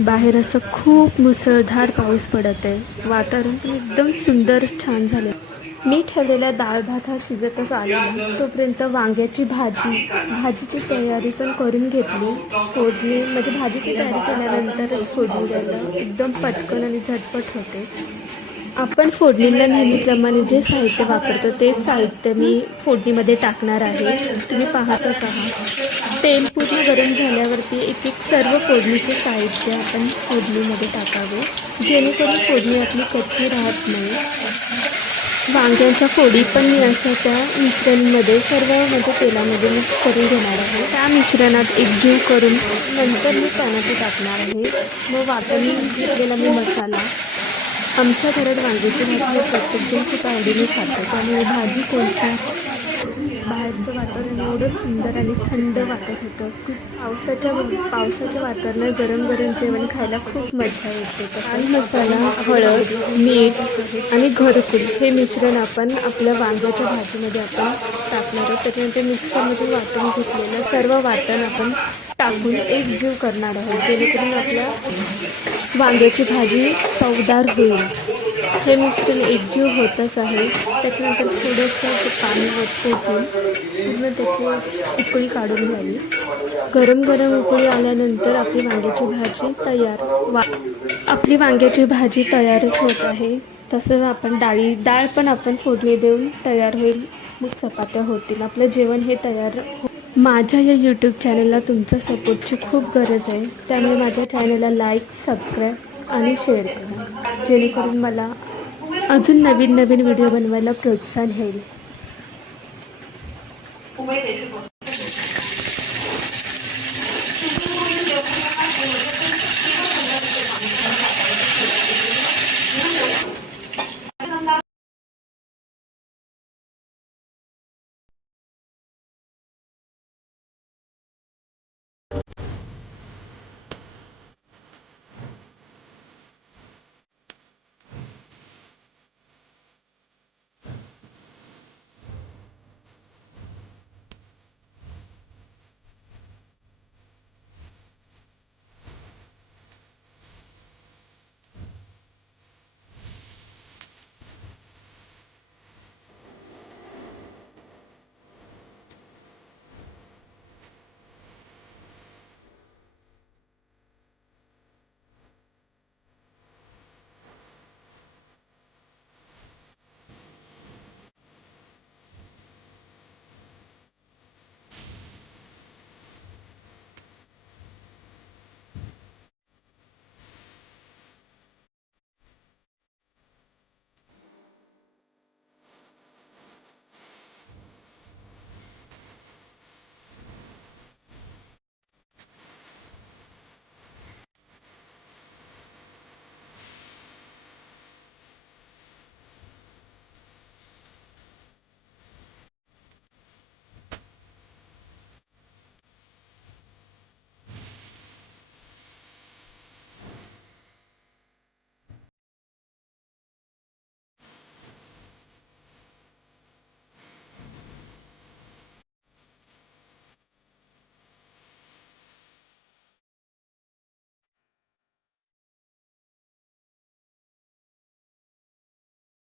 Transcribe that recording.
बाहेर असं खूप मुसळधार पाऊस पडत आहे. वातावरण पण एकदम सुंदर छान झाले. मी ठेवलेला डाळ भात हा शिजतच आलेला, तोपर्यंत वांग्याची भाजीची तयारी पण करून घेतली. फोडणी म्हणजे भाजीची तयारी केल्यानंतरच फोडणी द्यायला एकदम पटकन आणि झटपट होते. आपण फोडणीला नेहमीप्रमाणे जे साहित्य वापरतो तेच साहित्य मी फोडणीमध्ये टाकणार आहे. तुम्ही पाहतच आहात. तेल पूर्ण गरम झाल्यावरती एक एक सर्व फोडणीचे साहित्य आपण फोडणीमध्ये टाकावे, जेणेकरून फोडणी आपली कच्ची राहत नाही. वांग्यांच्या फोडी पण मी अशा त्या मिश्रणमध्ये सर्व म्हणजे तेलामध्ये मिक्स करून घेणार आहे. त्या मिश्रणात एकजीव करून नंतर मी टोमॅटो टाकणार आहे. मग वाटून घेतलेला मी मसाला. आमच्या घरात वांग्याची भाजी हे प्रत्येकजण खूप आवडीने खातो, त्यामुळे भाजी कोणती. बाहेरचं वातावरण एवढं सुंदर आणि थंड वाटत होतं की पावसाच्या वातावरणात गरम गरम जेवण खायला खूप मजा येते. लाल मसाला, हळद, मीठ आणि घरकुल हे मिश्रण आपण आपल्या वांग्याच्या भाजीमध्ये आपण टाकणार आहोत. त्याच्यानंतर मिक्सरमध्ये वाटून घेतलेलं सर्व वाटण आपण टाकून एकजीव करणार आहोत, जेणेकरून आपल्या वांग्याची भाजी चवदार होईल. हे मिश्रण एकजीव होतच आहे. त्याच्यानंतर थोडंसं पाणी ओतून पूर्ण त्याची उकळी काढून घ्यावी. गरम गरम उकळी आल्यानंतर आपली वांग्याची भाजी तयार. आपली वांग्याची भाजी तयारच होत आहे. तसंच आपण डाळ पण आपण फोडणी देऊन तयार होईल. मग चपात्या होतील. आपलं जेवण हे तयार. माझ्या या यूट्यूब चॅनलला तुमचा सपोर्टची खूप गरज आहे, त्यामुळे माझ्या चॅनलला लाईक, सबस्क्राईब आणि शेअर करा, जेणेकरून मला अजून नवीन नवीन व्हिडिओ बनवायला प्रोत्साहन होईल.